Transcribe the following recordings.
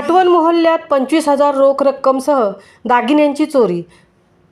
माटवण मोहल्ल्यात 25,000 रोख रक्कमसह दागिन्यांची चोरी।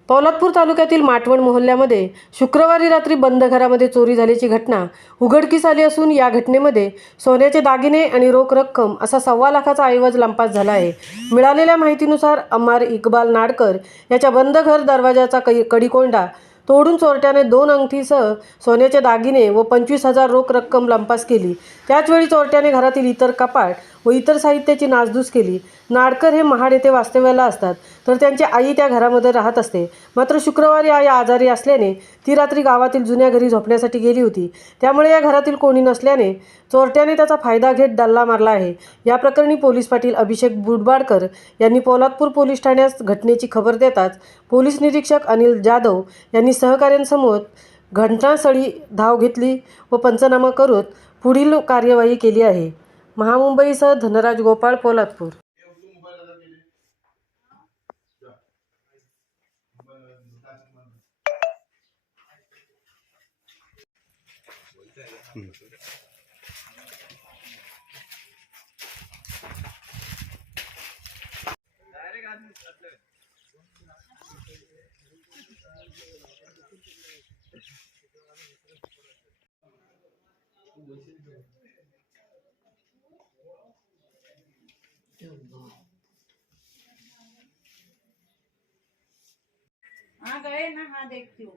पोलादपूर तालुक्यातील माटवण मोहल्ल्यामध्ये शुक्रवारी रात्री बंद घरामध्ये चोरी झाल्याची घटना उघडकीस आली असून या घटनेमध्ये सोन्याचे दागिने आणि रोख रक्कम असा 1.25 लाखाचा ऐवज लंपास झाला आहे। मिळालेल्या माहितीनुसार अम्मार इक्बाल नाडकर याच्या बंद घर दरवाजाचा कडिकोंडा तोडून चोरट्याने 2 अंगठीसह सोन्याचे दागिने व 25,000 रोख रक्कम लंपास केली। त्याचवेळी चोरट्याने घरातील इतर कपाट व इतर साहित्याची नासधूस केली। नाडकर हे महाड येथे वास्तव्याला असतात, तर त्यांची आई त्या घरामध्ये राहत असते। मात्र शुक्रवारी आई आजारी असल्याने ती रात्री गावातील जुन्या घरी झोपण्यासाठी गेली होती, त्यामुळे या घरातील कोणी नसल्याने चोरट्याने त्याचा फायदा घेत डल्ला मारला आहे। या प्रकरणी पोलीस पाटील अभिषेक बुडबाडकर यांनी पोलादपूर पोलीस ठाण्यास घटनेची खबर देताच पोलीस निरीक्षक अनिल जाधव यांनी सहकाऱ्यांसमोर घटनास्थळी धाव घेतली व पंचनामा करून पुढील कार्यवाही केली आहे। महामुंबईसह धनराज गोपाळ, पोलादपूर। हाँ गए ना, हाँ देखती हूँ।